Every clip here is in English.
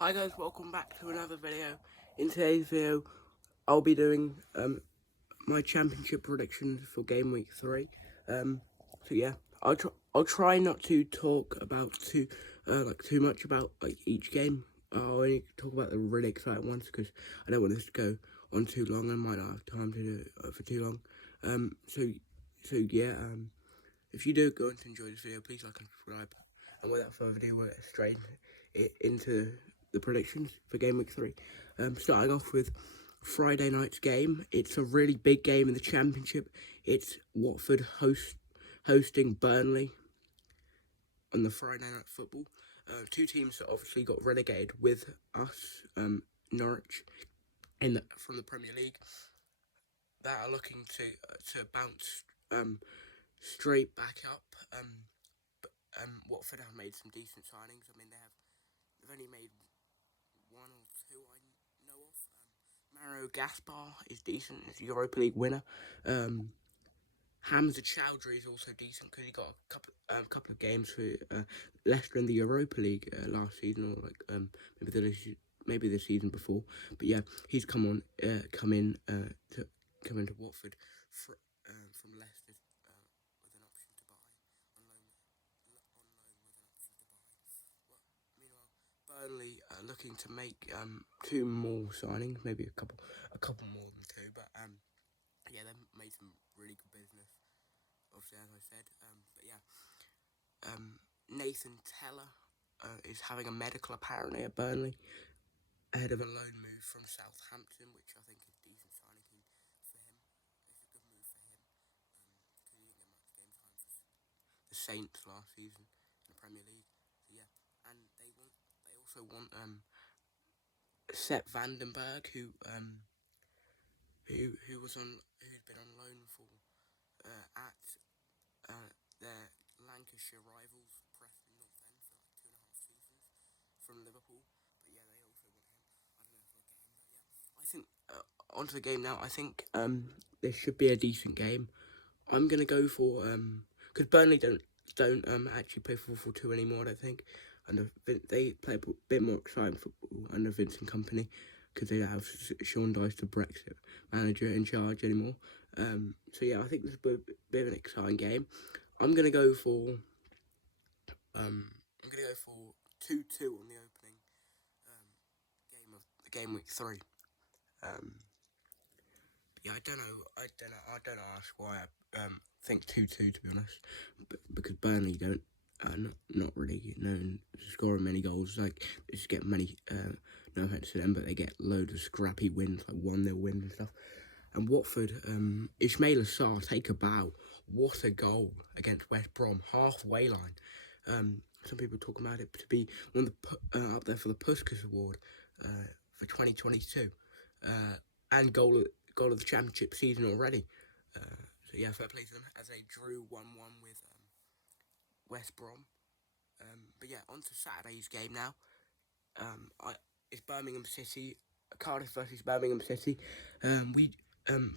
Hi guys, welcome back to another video. In today's video, I'll be doing my championship predictions for game week 3. So yeah, I'll try not to talk about too much about each game. I'll only talk about the really exciting ones because I don't want this to go on too long. I might not have time to do it for too long. So yeah. If you do go on to enjoy this video, please like and subscribe. And without further ado, we'll get straight into the predictions for game week 3. Starting off with Friday night's game. It's a really big game in the championship. It's Watford hosting Burnley on the Friday night football. Two teams that obviously got relegated with us, Norwich, from the Premier League, that are looking to bounce straight back up. Watford have made some decent signings. I mean, they've only made one or two I know of. Mario Gaspar is decent. He's a Europa League winner. Hamza Chowdhury is also decent because he got a couple of games for Leicester in the Europa League last season, or maybe the season before. But yeah, he's come into Watford from Leicester with an option to buy on loan. Meanwhile, Burnley are looking to make two more signings, maybe a couple more than two, but yeah, they've made some really good business, obviously, as I said. But yeah, Nathan Teller is having a medical apparently at Burnley ahead of a loan move from Southampton, which I think is a decent signing for him. It's a good move for him because he didn't get much game time for the Saints last season in the Premier League. So yeah, and they also want Sepp Vandenberg, who'd been on loan for at their Lancashire rivals, Preston North End, for like 2.5 seasons from Liverpool. But yeah, they also want him. I don't know if they'll get him, but yeah, I think onto the game now. I think this should be a decent game. I'm gonna go for because Burnley don't actually play 4-4-2 anymore. I don't think, and they play a bit more exciting football under Vincent Company because they don't have Sean Dyche, the Brexit manager, in charge anymore. So yeah, I think this is a bit of an exciting game. I'm gonna go for 2-2 on the opening game of the game week 3. Yeah, I don't know. Ask why I think 2-2, to be honest, because Burnley don't not really known to scoring many goals. Like, they just get many. No offense to them, but they get loads of scrappy wins, like 1-0 wins and stuff. And Watford, Ismaila Sarr, take a bow. What a goal against West Brom, halfway line. Some people talk about it to be one of the up there for the Puskas Award for 2022, and goal of the championship season already. So yeah, fair play to them as they drew 1-1 with West Brom. But yeah, on to Saturday's game now. It's Birmingham City, Cardiff versus Birmingham City.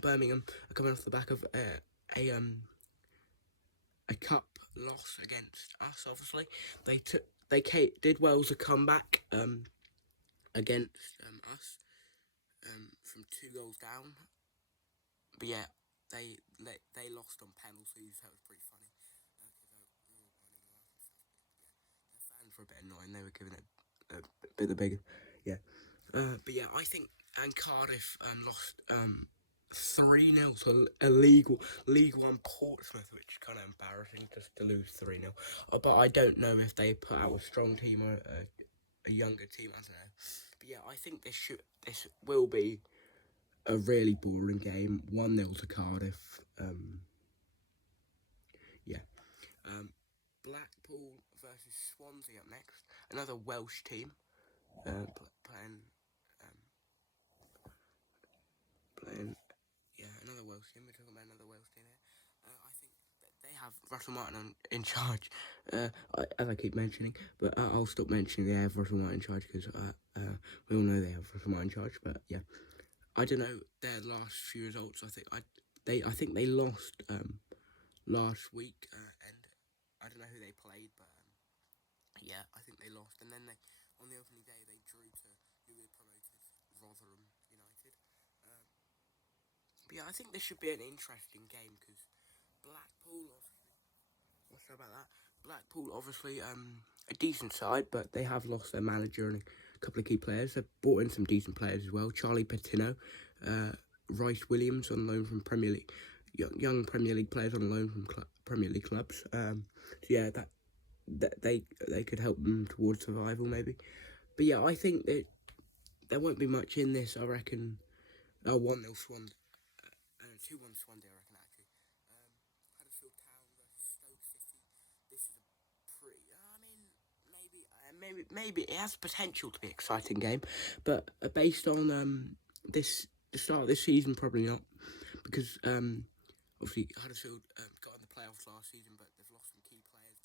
Birmingham are coming off the back of a cup loss against us. Obviously, they did well as a comeback against us from 2 goals down. But yeah, they lost on penalties. That was pretty funny. Fans were a bit annoying. They were giving it a bit of bigger, yeah. But yeah, I think and Cardiff lost 3-0 to a League One Portsmouth, which is kind of embarrassing just to lose 3-0. But I don't know if they put out a strong team or a younger team. I don't know. But yeah, I think this will be a really boring game. 1-0 to Cardiff. Yeah. Blackpool versus Swansea up next. Another Welsh team playing. Playing. Yeah, another Welsh team. We're talking about another Welsh team here. I think that they have Russell Martin in charge, as I keep mentioning. But I'll stop mentioning they have Russell Martin in charge because we all know they have Russell Martin in charge. But yeah, I don't know their last few results. I think they lost last week, and I don't know who they played, but yeah, I think they lost. And then on the opening day they drew newly promoted Rotherham United. But yeah, I think this should be an interesting game because Blackpool, what's about that? Blackpool, obviously, a decent side, but they have lost their manager and a couple of key players. They've brought in some decent players as well. Charlie Patino, Rice Williams on loan from Premier League, young Premier League players on loan from Premier League clubs. So yeah, that they could help them towards survival maybe. But yeah, I think that there won't be much in this. I reckon 1-0 Swan, 2-1 Swansea. I reckon actually. Huddersfield Town versus Stoke City. This is a pretty. I mean, maybe it has potential to be an exciting game, but based on the start of this season, probably not, because obviously Huddersfield got in the playoffs last season, but they've lost some key players.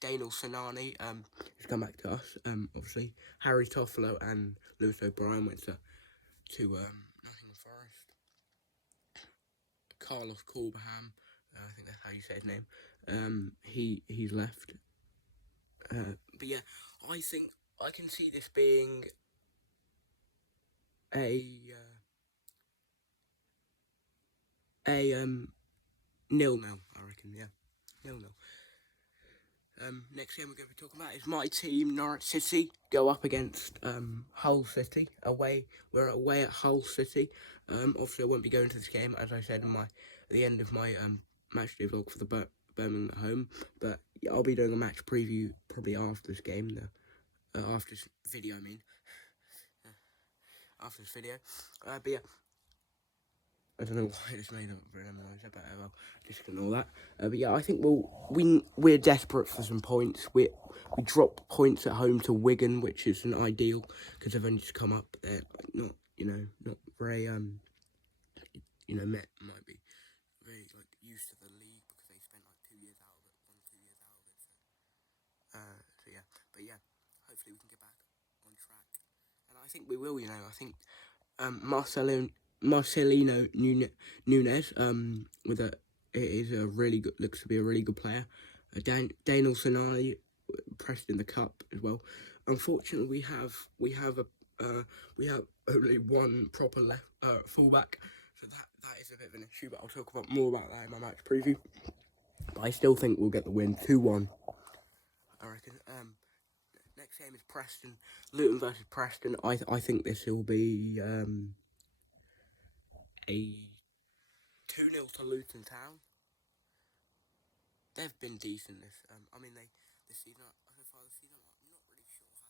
Daniel Sinani has come back to us. Obviously Harry Toffolo and Lewis O'Brien went to Nottingham Forest. Carlos Corberham, I think that's how you say his name. He's left. But yeah, I think I can see this being a 0-0. I reckon, yeah, 0-0. Next game we're going to be talking about is my team, Norwich City, go up against Hull City away. We're away at Hull City. Obviously, I won't be going to this game, as I said at the end of my matchday vlog for the Birmingham at home. But yeah, I'll be doing a match preview probably after this game, after this video. I mean, after this video. But yeah. I don't know why I just made up for an noise, but well, just ignore that. But yeah, I think we're desperate for some points. We dropped points at home to Wigan, which is an ideal because they've only just come up. They're not very might be very used to the league because they spent 2 years out of it, 2 years out of it. So yeah, but yeah, hopefully we can get back on track, and I think we will. I think Marcelino Nunez looks to be a really good player. Daniel Sinani pressed in the cup as well. Unfortunately, we have only one proper left fullback, so that is a bit of an issue. But I'll talk more about that in my match preview. But I still think we'll get the win, 2-1. I reckon. Next game is Preston, Luton versus Preston. I think this will be a 2-0 to Luton Town. They've been decent this this season. So far this season, I'm not really sure. I'll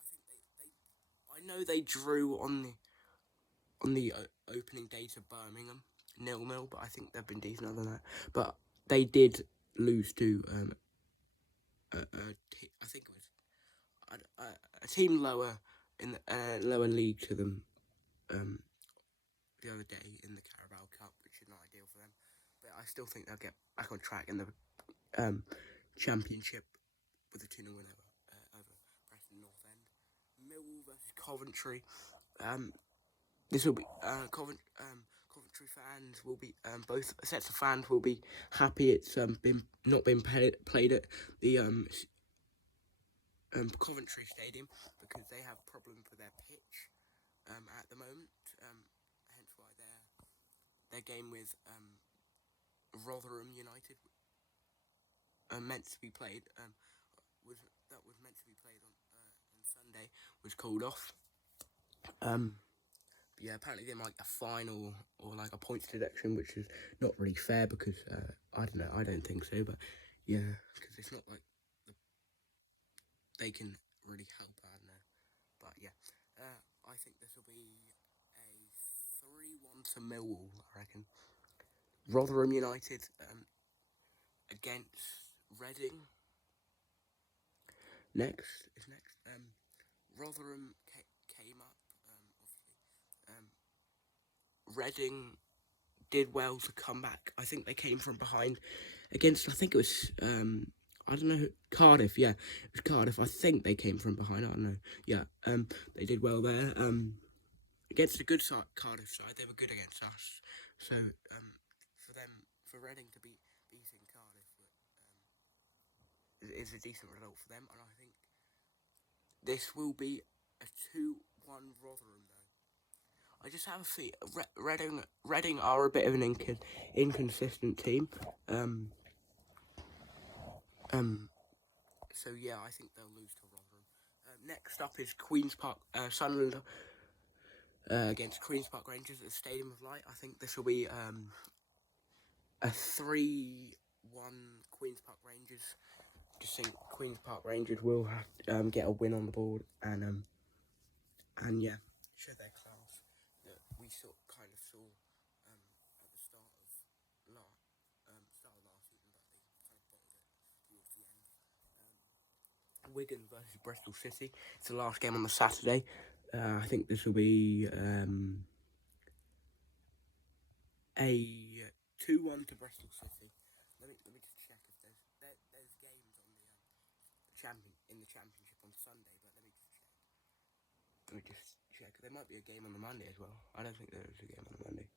have to look back. I think I know they drew on the opening day to Birmingham 0-0, but I think they've been decent other than that. But they did lose to I think it was a team lower in the lower league to them the other day in the Carabao Cup, which is not ideal for them. But I still think they'll get back on track in the Championship with a 2-0 win over Preston North End. Millwall versus Coventry. This will be Coventry fans will be both sets of fans will be happy it's not been played at the Coventry Stadium because they have problems with their pitch at the moment. Hence why their game with Rotherham United meant to be played was meant to be played on Sunday was called off. Yeah, apparently they might a fine or a points deduction, which is not really fair because I don't know. I don't think so, but yeah, because it's not like they can really help. I don't know, but yeah, I think this will be a 3-1 to Millwall. I reckon. Rotherham United against Reading. Next. Rotherham came up, obviously. Reading did well to come back. I think they came from behind against, I think it was, I don't know, Cardiff. Yeah, it was Cardiff. I think they came from behind. I don't know. Yeah, they did well there. Against a good Cardiff side, they were good against us. So, for Reading to be beating Cardiff is a decent result for them, and I think this will be a 2-1 Rotherham, though. I just have a feeling Reading are a bit of an inconsistent team. So yeah, I think they'll lose to Rotherham. Next up is Queen's Park, Sunderland against Queen's Park Rangers at the Stadium of Light. I think this will be a 3-1 Queen's Park Rangers. Just think Queen's Park Rangers will have get a win on the board and yeah, show their class that we kind of saw at the start of last season, but they kind of bottled it towards the end. Wigan versus Bristol City. It's the last game on the Saturday. I think this will be a 2-1 to Bristol City. Let me just check if there's games on the championship on Sunday, but let me just check. There might be a game on the Monday as well. I don't think there is a game on the Monday.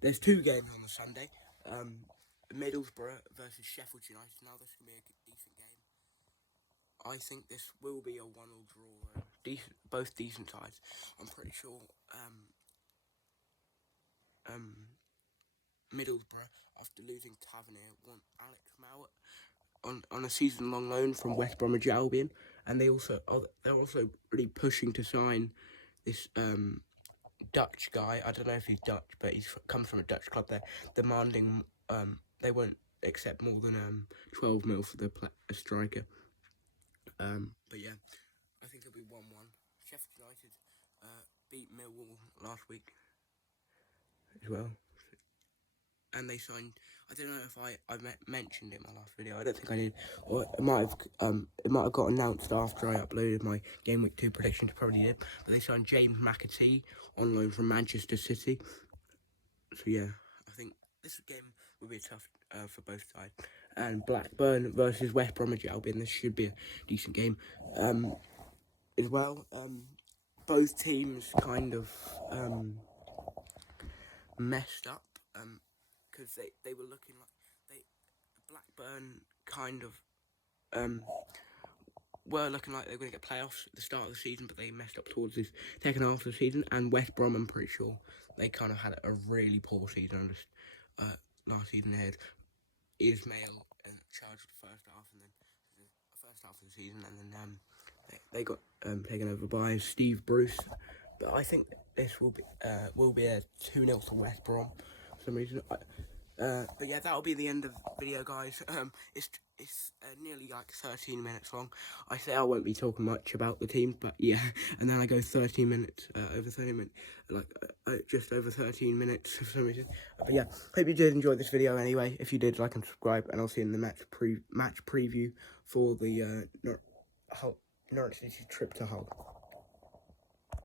There's 2 games on the Sunday. Middlesbrough versus Sheffield United. Now this can be a decent game. I think this will be a 1-1 draw. Both decent sides. I'm pretty sure Middlesbrough, after losing Tavernier, want Alex Mowat on a season-long loan from West Bromwich Albion, and they're also really pushing to sign this Dutch guy. I don't know if he's Dutch, but he comes from a Dutch club. They're demanding they won't accept more than 12 mil for the striker. But yeah, I think it'll be 1-1. Sheffield United beat Millwall last week as well. And they signed, I don't know if I mentioned it in my last video, I don't think I did, or it might have got announced after I uploaded my Game Week 2 predictions, probably did, but they signed James McAtee on loan from Manchester City. So yeah, I think this game will be tough for both sides. And Blackburn versus West Bromwich Albion, this should be a decent game as well. Both teams kind of messed up because they were looking like Blackburn kind of were looking like they were going to get playoffs at the start of the season, but they messed up towards this second half of the season. And West Brom, I'm pretty sure they kind of had a really poor season last season. They had Ismail charged the first half, and then the first half of the season, and then they got taken over by Steve Bruce. But I think this will be a 2-0 to West Brom for some reason. But yeah, that'll be the end of the video, guys. It's nearly like 13 minutes long. I say I won't be talking much about the team, but yeah, and then I go 13 minutes, over 30 minutes, just over 13 minutes for some reason. But yeah, hope you did enjoy this video anyway. If you did, like and subscribe, and I'll see you in the match preview for the Norwich City trip to Hull.